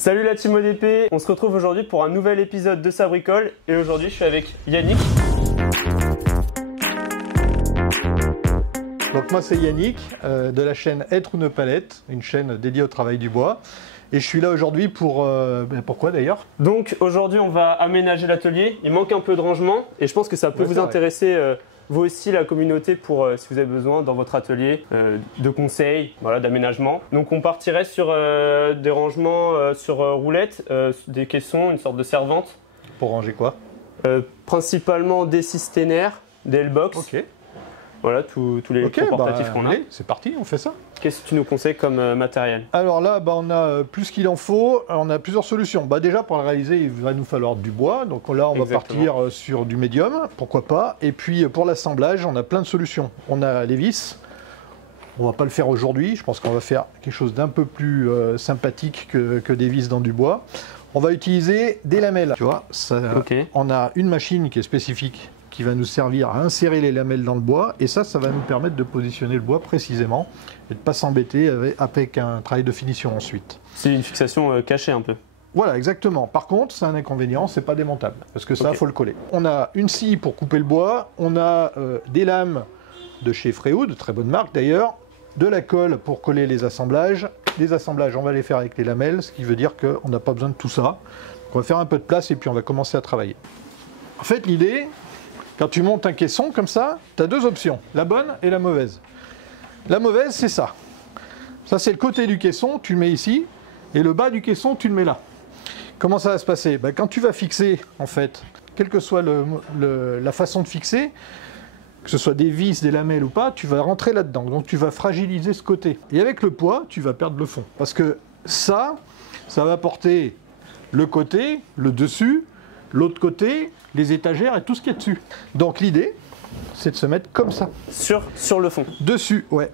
Salut la team ODP, on se retrouve aujourd'hui pour un nouvel épisode de Sabricole et aujourd'hui je suis avec Yannick. Donc moi c'est Yannick de la chaîne Être ou ne pas l'être, une chaîne dédiée au travail du bois. Et je suis là aujourd'hui pour... pourquoi d'ailleurs? Donc aujourd'hui on va aménager l'atelier, il manque un peu de rangement et je pense que ça peut vous intéresser vous aussi la communauté pour si vous avez besoin dans votre atelier de conseils, voilà, d'aménagement. Donc on partirait sur des rangements sur roulettes, des caissons, une sorte de servante. Pour ranger quoi? Principalement des systénaires, des L-box. Ok. Voilà, tous les portatifs qu'on a. C'est parti, on fait ça. Qu'est-ce que tu nous conseilles comme matériel? Alors là, on a plus qu'il en faut, on a plusieurs solutions. Déjà pour le réaliser, il va nous falloir du bois. Donc là, on va partir sur du médium, pourquoi pas. Et puis pour l'assemblage, on a plein de solutions. On a les vis. On va pas le faire aujourd'hui, je pense qu'on va faire quelque chose d'un peu plus sympathique que des vis dans du bois. On va utiliser des lamelles. Tu vois, on a une machine qui est spécifique, qui va nous servir à insérer les lamelles dans le bois, et ça va nous permettre de positionner le bois précisément et de ne pas s'embêter avec un travail de finition ensuite. C'est une fixation cachée un peu. Voilà, exactement. Par contre, c'est un inconvénient, c'est pas démontable, parce que ça, faut le coller. On a une scie pour couper le bois, on a des lames de chez Freewood, de très bonne marque d'ailleurs, de la colle pour coller les assemblages. Les assemblages, on va les faire avec les lamelles, ce qui veut dire qu'on n'a pas besoin de tout ça. On va faire un peu de place et puis on va commencer à travailler. En fait, l'idée, quand tu montes un caisson comme ça, tu as deux options, la bonne et la mauvaise. La mauvaise, c'est ça. Ça, c'est le côté du caisson, tu le mets ici, et le bas du caisson, tu le mets là. Comment ça va se passer? Quand tu vas fixer, en fait, quelle que soit la façon de fixer, que ce soit des vis, des lamelles ou pas, tu vas rentrer là-dedans. Donc tu vas fragiliser ce côté. Et avec le poids, tu vas perdre le fond. Parce que ça va porter le côté, le dessus, l'autre côté, les étagères et tout ce qu'il y a dessus. Donc l'idée, c'est de se mettre comme ça. Sur le fond. Dessus, ouais.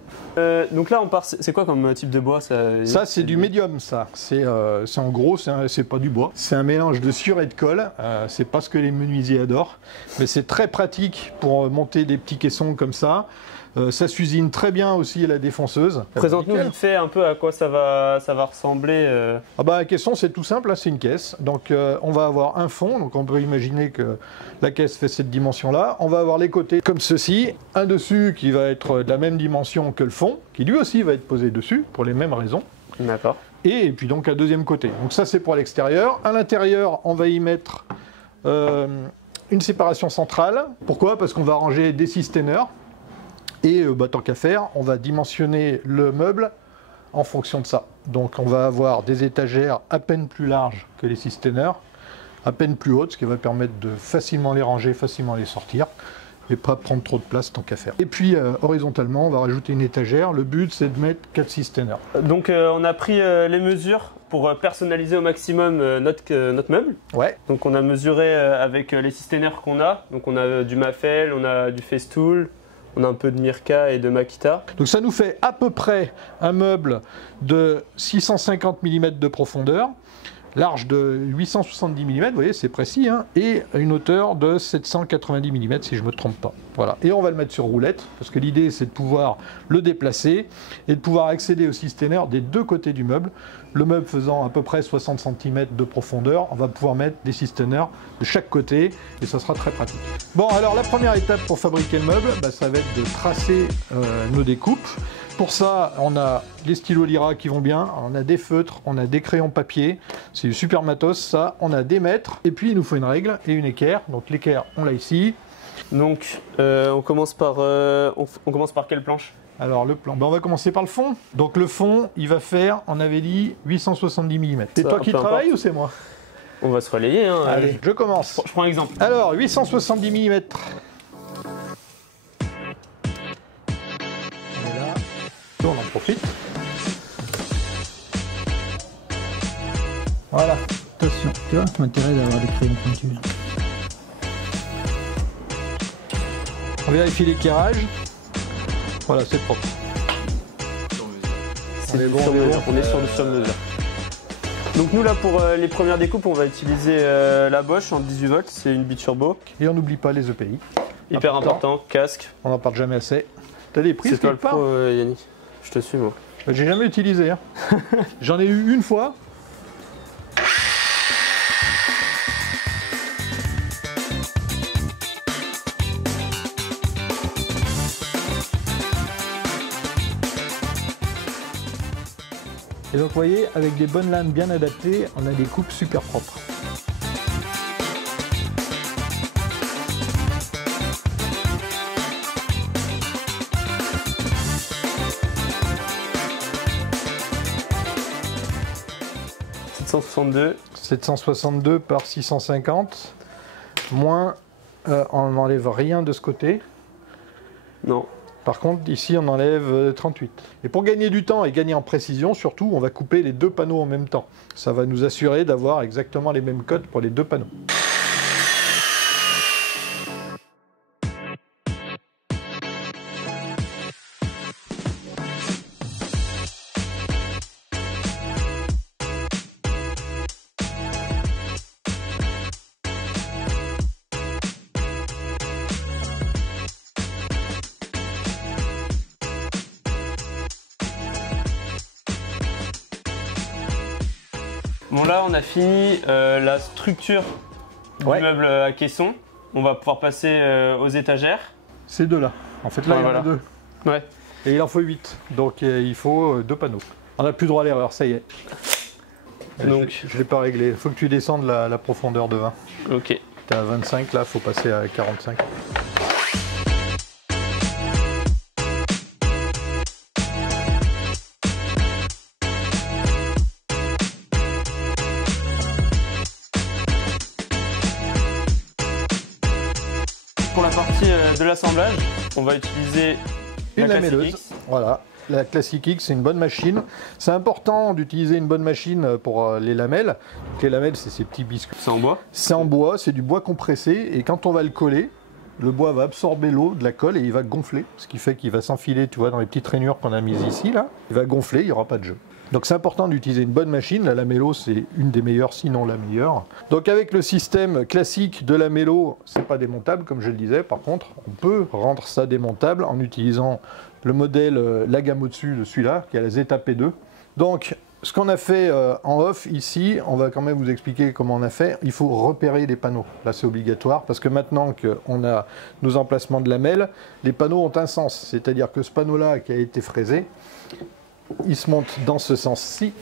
Donc là, on part. C'est quoi comme type de bois ça, c'est du médium, ça. C'est en gros, c'est pas du bois. C'est un mélange de sur et de colle. C'est pas ce que les menuisiers adorent. Mais c'est très pratique pour monter des petits caissons comme ça. Ça s'usine très bien aussi à la défonceuse. Présente-nous vite fait un peu à quoi ça va ressembler. Un caisson, c'est tout simple, c'est une caisse. Donc on va avoir un fond, donc on peut imaginer que la caisse fait cette dimension-là. On va avoir les côtés comme ceci, un dessus qui va être de la même dimension que le fond, qui lui aussi va être posé dessus, pour les mêmes raisons. D'accord. Et puis donc un deuxième côté. Donc ça c'est pour l'extérieur. À l'intérieur, on va y mettre une séparation centrale. Pourquoi? Parce qu'on va ranger des systéneurs. Et tant qu'à faire, on va dimensionner le meuble en fonction de ça. Donc on va avoir des étagères à peine plus larges que les systéneurs, à peine plus hautes, ce qui va permettre de facilement les ranger, facilement les sortir, et pas prendre trop de place tant qu'à faire. Et puis horizontalement, on va rajouter une étagère. Le but, c'est de mettre 4 systéneurs. Donc on a pris les mesures pour personnaliser au maximum notre meuble. Ouais. Donc on a mesuré avec les systénaires qu'on a. Donc on a du Mafel, on a du Festool. On a un peu de Mirka et de Makita. Donc ça nous fait à peu près un meuble de 650 mm de profondeur, large de 870 mm, vous voyez c'est précis, hein, et une hauteur de 790 mm si je ne me trompe pas. Voilà. Et on va le mettre sur roulette, parce que l'idée c'est de pouvoir le déplacer et de pouvoir accéder au systénaire des deux côtés du meuble. Le meuble faisant à peu près 60 cm de profondeur, on va pouvoir mettre des systénaires de chaque côté et ça sera très pratique. Bon, alors la première étape pour fabriquer le meuble, ça va être de tracer nos découpes. Pour ça, on a des stylos Lyra qui vont bien, on a des feutres, on a des crayons papier, c'est du super matos ça, on a des mètres, et puis il nous faut une règle et une équerre. Donc l'équerre, on l'a ici. Donc on commence par quelle planche? Alors le plan, on va commencer par le fond. Donc le fond, il va faire, on avait dit 870 mm. C'est toi qui travailles ou c'est moi? On va se relayer. Hein, allez, je commence. Je prends un exemple. Alors 870 mm. Voilà. On en profite. Voilà. Attention, tu vois, ça m'intéresse d'avoir des crayons pointus. On vérifie l'éclairage. Voilà, c'est propre. On est bon, on est sur du sur-mesure. Donc nous là pour les premières découpes, on va utiliser la Bosch en 18 volts, c'est une biturbo. Et on n'oublie pas les EPI. Hyper important, casque. On n'en parle jamais assez. T'as des prises? C'est toi le pro, Yannick. Je te suis moi. J'ai jamais utilisé. Hein. J'en ai eu une fois. Et donc vous voyez, avec des bonnes lames bien adaptées, on a des coupes super propres. « 762 par 650, moins, on n'enlève rien de ce côté. Non. Par contre, ici, on enlève 38. Et pour gagner du temps et gagner en précision, surtout, on va couper les deux panneaux en même temps. Ça va nous assurer d'avoir exactement les mêmes codes pour les deux panneaux. Bon là on a fini la structure du meuble à caisson. On va pouvoir passer aux étagères. Ces deux là. En fait là il y en a deux. Ouais. Et il en faut 8. Donc il faut deux panneaux. On n'a plus droit à l'erreur, ça y est. Donc je ne l'ai pas réglé. Il faut que tu descendes la profondeur de 20. Ok. Tu es à 25 là, il faut passer à 45. Pour la partie de l'assemblage, on va utiliser une la lamelleuse. Classic X. Voilà, la Classic X, c'est une bonne machine. C'est important d'utiliser une bonne machine pour les lamelles. Les lamelles, c'est ces petits biscuits. C'est en bois. C'est en bois, c'est du bois compressé. Et quand on va le coller, le bois va absorber l'eau de la colle et il va gonfler. Ce qui fait qu'il va s'enfiler, tu vois, dans les petites rainures qu'on a mises ici, là. Il va gonfler, il n'y aura pas de jeu. Donc c'est important d'utiliser une bonne machine. La Lamello, c'est une des meilleures, sinon la meilleure. Donc avec le système classique de Lamello, c'est pas démontable, comme je le disais. Par contre, on peut rendre ça démontable en utilisant le modèle, la gamme au-dessus de celui-là, qui a la Zeta P2. Donc, ce qu'on a fait en off ici, on va quand même vous expliquer comment on a fait. Il faut repérer les panneaux. Là, c'est obligatoire, parce que maintenant qu'on a nos emplacements de lamelles, les panneaux ont un sens. C'est-à-dire que ce panneau-là qui a été fraisé, il se monte dans ce sens-ci,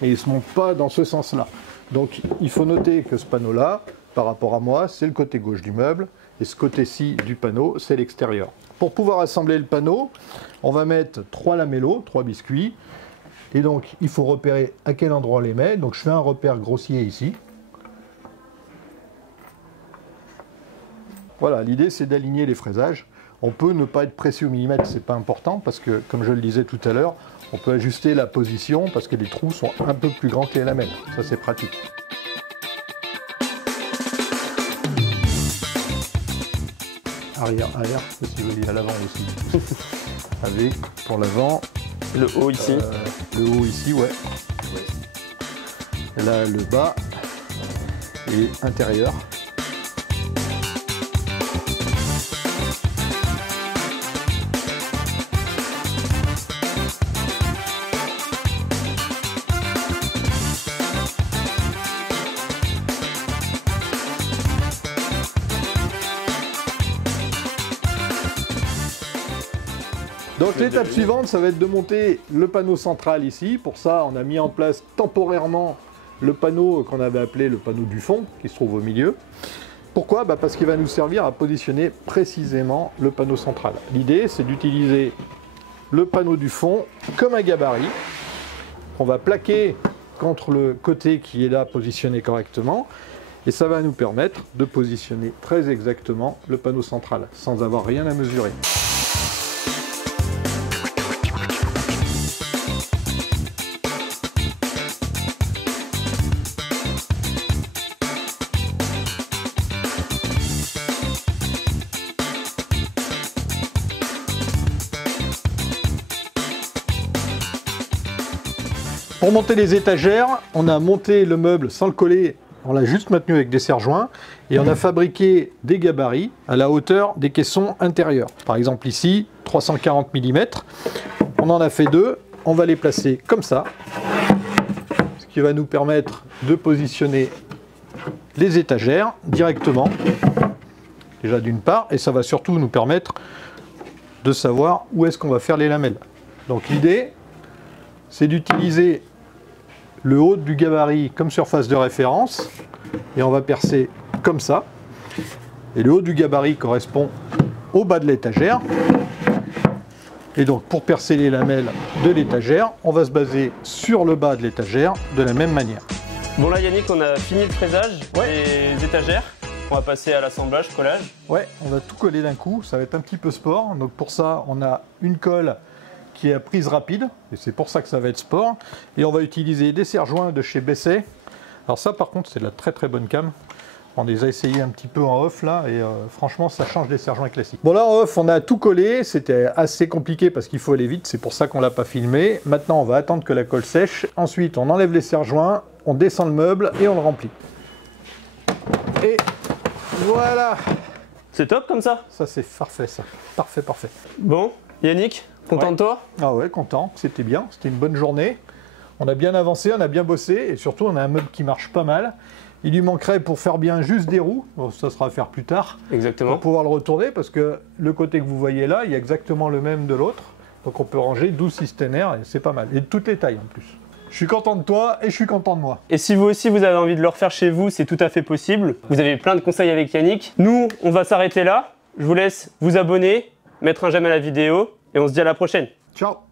et il ne se monte pas dans ce sens-là. Donc il faut noter que ce panneau-là, par rapport à moi, c'est le côté gauche du meuble, et ce côté-ci du panneau, c'est l'extérieur. Pour pouvoir assembler le panneau, on va mettre 3 lamellos, 3 biscuits, et donc il faut repérer à quel endroit on les met. Donc je fais un repère grossier ici. Voilà, l'idée c'est d'aligner les fraisages. On peut ne pas être précis au millimètre, c'est pas important, parce que, comme je le disais tout à l'heure, on peut ajuster la position parce que les trous sont un peu plus grands que les lamelles. Ça, c'est pratique. Arrière, si vous voulez, à l'avant aussi. Avec, pour l'avant. Le haut ici. Le haut ici, ouais. Là, le bas. Et intérieur. Donc l'étape suivante, ça va être de monter le panneau central ici. Pour ça, on a mis en place temporairement le panneau qu'on avait appelé le panneau du fond, qui se trouve au milieu. Pourquoi? Parce qu'il va nous servir à positionner précisément le panneau central. L'idée, c'est d'utiliser le panneau du fond comme un gabarit. On va plaquer contre le côté qui est là positionné correctement. Et ça va nous permettre de positionner très exactement le panneau central, sans avoir rien à mesurer. Pour monter les étagères, on a monté le meuble sans le coller, on l'a juste maintenu avec des serre-joints et on a fabriqué des gabarits à la hauteur des caissons intérieurs. Par exemple ici, 340 mm. On en a fait 2, on va les placer comme ça, ce qui va nous permettre de positionner les étagères directement, déjà d'une part, et ça va surtout nous permettre de savoir où est-ce qu'on va faire les lamelles. Donc l'idée, c'est d'utiliser le haut du gabarit comme surface de référence et on va percer comme ça. Et le haut du gabarit correspond au bas de l'étagère. Et donc pour percer les lamelles de l'étagère, on va se baser sur le bas de l'étagère de la même manière. Bon là Yannick, on a fini le fraisage des étagères. On va passer à l'assemblage, collage. Ouais, on va tout coller d'un coup, ça va être un petit peu sport. Donc pour ça, on a une colle qui est à prise rapide, et c'est pour ça que ça va être sport. Et on va utiliser des serre-joints de chez Besset. Alors ça par contre, c'est de la très très bonne cam. On les a essayés un petit peu en off là, et franchement ça change des serre-joints classiques. Bon là en off, on a tout collé, c'était assez compliqué parce qu'il faut aller vite, c'est pour ça qu'on l'a pas filmé. Maintenant on va attendre que la colle sèche, ensuite on enlève les serre-joints, on descend le meuble et on le remplit. Et voilà. C'est top comme ça. Ça c'est parfait ça, parfait, parfait. Bon, Yannick, content de toi? Ah ouais, content, c'était bien, c'était une bonne journée. On a bien avancé, on a bien bossé, et surtout on a un meuble qui marche pas mal. Il lui manquerait pour faire bien juste des roues, bon, ça sera à faire plus tard. Exactement. Pour pouvoir le retourner, parce que le côté que vous voyez là, il y a exactement le même de l'autre. Donc on peut ranger 12 cisternaires, et c'est pas mal. Et de toutes les tailles en plus. Je suis content de toi, et je suis content de moi. Et si vous aussi vous avez envie de le refaire chez vous, c'est tout à fait possible. Vous avez plein de conseils avec Yannick. Nous, on va s'arrêter là. Je vous laisse vous abonner, mettre un j'aime à la vidéo, et on se dit à la prochaine. Ciao.